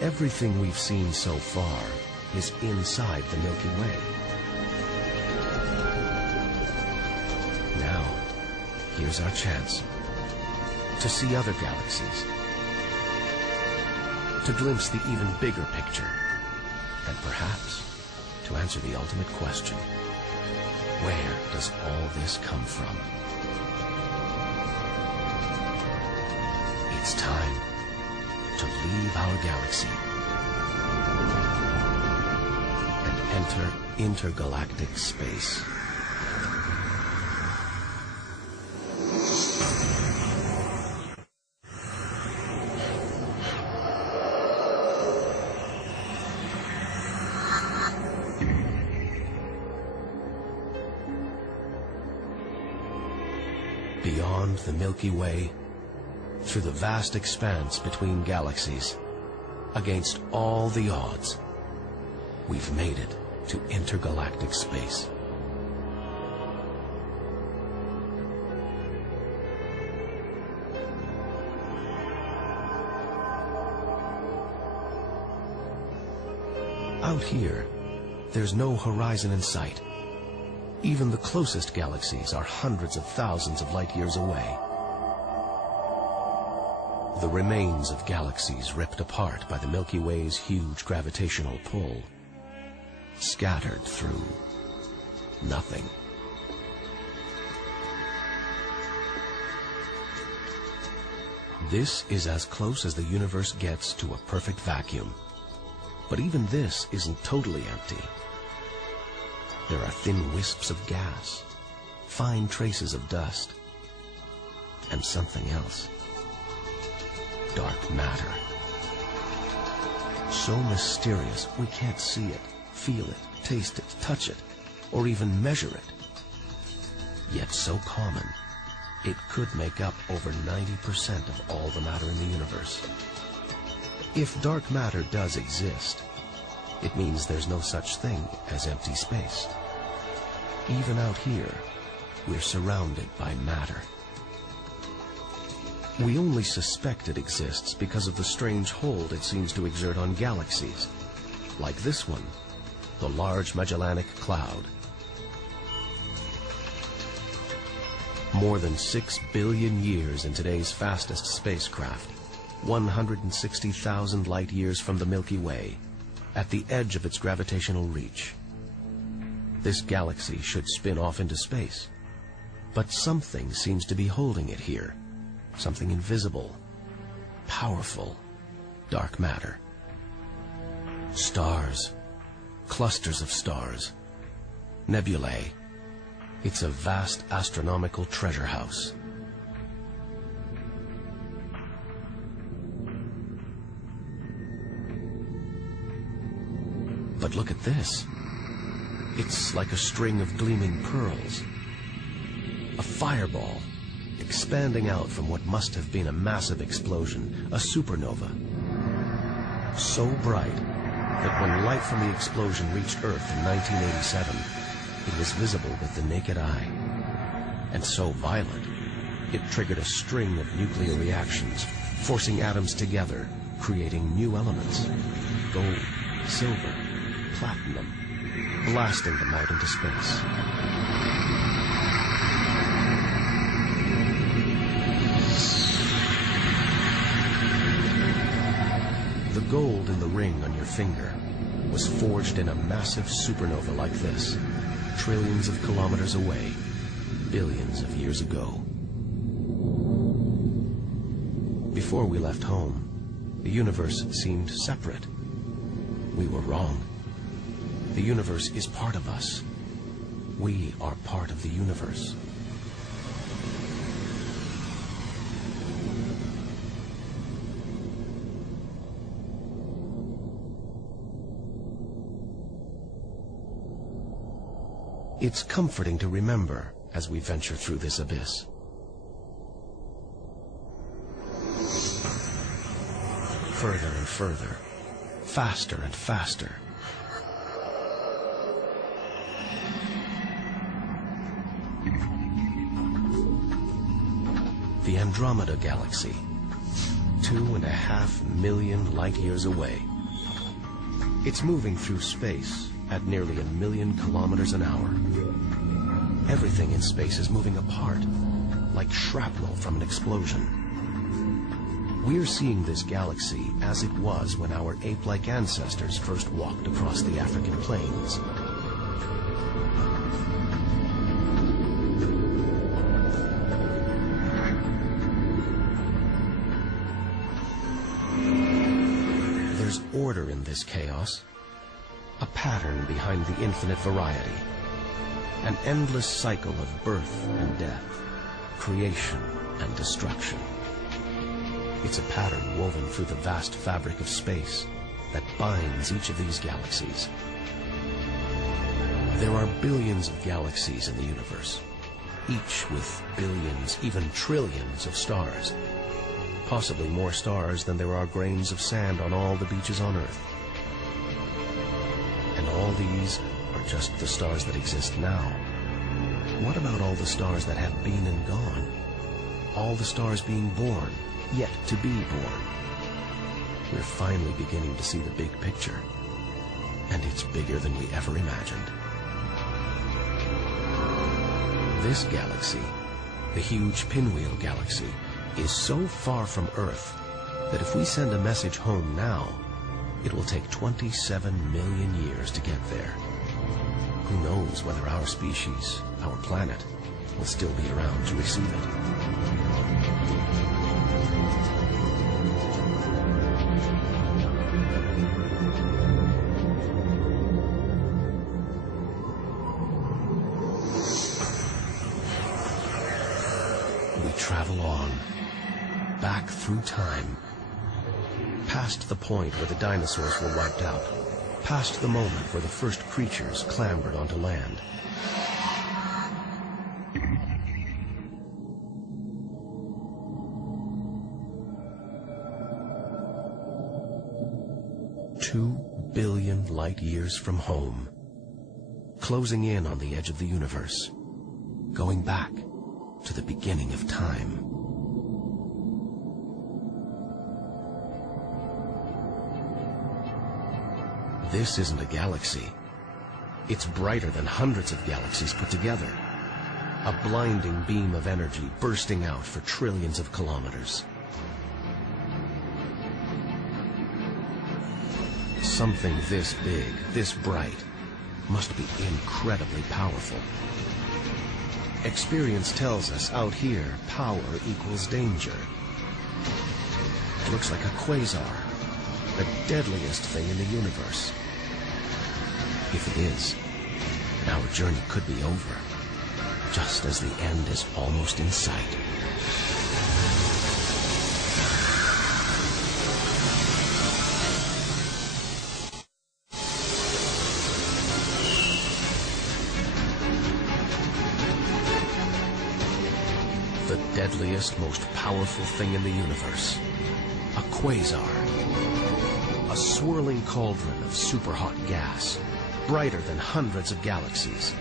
Everything we've seen so far is inside the Milky Way. Now, here's our chance to see other galaxies, to glimpse the even bigger picture, and perhaps to answer the ultimate question: where does all this come from? It's time to leave our galaxy and enter intergalactic space. Beyond the Milky Way, through the vast expanse between galaxies, against all the odds, we've made it to intergalactic space. Out here, there's no horizon in sight. Even the closest galaxies are hundreds of thousands of light years away. The remains of galaxies ripped apart by the Milky Way's huge gravitational pull, scattered through nothing. This is as close as the universe gets to a perfect vacuum. But even this isn't totally empty. There are thin wisps of gas, fine traces of dust, and something else. Dark matter. So mysterious we can't see it, feel it, taste it, touch it, or even measure it. Yet so common, it could make up over 90% of all the matter in the universe. If dark matter does exist, it means there's no such thing as empty space. Even out here, we're surrounded by matter. We only suspect it exists because of the strange hold it seems to exert on galaxies, like this one, the Large Magellanic Cloud. More than 6 billion years in today's fastest spacecraft, 160,000 light years from the Milky Way, at the edge of its gravitational reach. This galaxy should spin off into space, but something seems to be holding it here. Something invisible, powerful, dark matter. Stars, clusters of stars, nebulae. It's a vast astronomical treasure house. But look at this. It's like a string of gleaming pearls. A fireball, expanding out from what must have been a massive explosion, a supernova. So bright that when light from the explosion reached Earth in 1987, it was visible with the naked eye. And so violent, it triggered a string of nuclear reactions, forcing atoms together, creating new elements: gold, silver, platinum, blasting them out into space. The gold in the ring on your finger was forged in a massive supernova like this, trillions of kilometers away, billions of years ago. Before we left home, the universe seemed separate. We were wrong. The universe is part of us. We are part of the universe. It's comforting to remember as we venture through this abyss. Further and further, faster and faster. The Andromeda Galaxy, 2.5 million light-years away. It's moving through space at nearly 1 million kilometers an hour. Everything in space is moving apart, like shrapnel from an explosion. We're seeing this galaxy as it was when our ape-like ancestors first walked across the African plains. There's order in this chaos, a pattern behind the infinite variety, an endless cycle of birth and death, creation and destruction. It's a pattern woven through the vast fabric of space that binds each of these galaxies. There are billions of galaxies in the universe, each with billions, even trillions of stars. Possibly more stars than there are grains of sand on all the beaches on Earth. And all these are just the stars that exist now. What about all the stars that have been and gone? All the stars being born, yet to be born. We're finally beginning to see the big picture, and it's bigger than we ever imagined. This galaxy, the huge Pinwheel Galaxy, is so far from Earth that if we send a message home now, it will take 27 million years to get there. Who knows whether our species, our planet, will still be around to receive it. We travel on, back through time, past the point where the dinosaurs were wiped out, past the moment where the first creatures clambered onto land. Two billion light years from home, closing in on the edge of the universe, going back to the beginning of time. This isn't a galaxy. It's brighter than hundreds of galaxies put together. A blinding beam of energy bursting out for trillions of kilometers. Something this big, this bright, must be incredibly powerful. Experience tells us out here, power equals danger. It looks like a quasar, the deadliest thing in the universe. If it is, our journey could be over, just as the end is almost in sight. The deadliest, most powerful thing in the universe. A quasar. A swirling cauldron of superhot gas, brighter than hundreds of galaxies.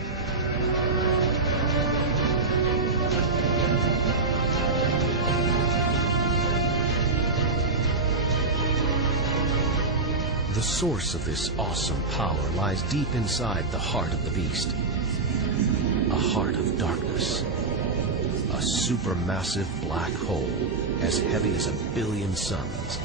The source of this awesome power lies deep inside the heart of the beast. A heart of darkness. A supermassive black hole, as heavy as 1 billion suns.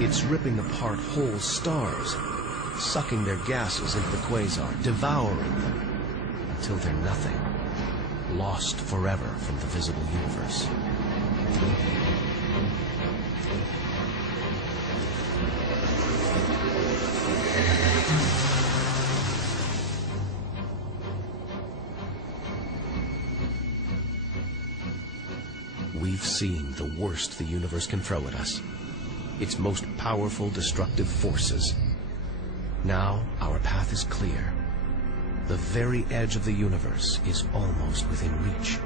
It's ripping apart whole stars, sucking their gases into the quasar, devouring them, until they're nothing, lost forever from the visible universe. We've seen the worst the universe can throw at us. Its most powerful destructive forces. Now our path is clear. The very edge of the universe is almost within reach.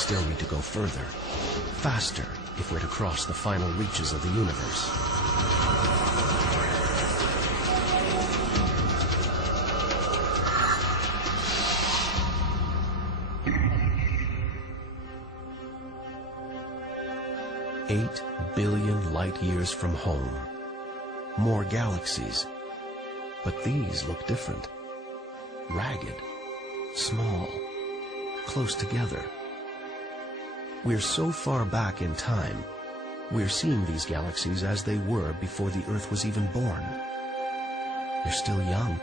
still need to go further, faster, if we're to cross the final reaches of the universe. Eight billion light-years from home. More galaxies. But these look different. Ragged. Small. Close together. We're so far back in time, we're seeing these galaxies as they were before the Earth was even born. They're still young.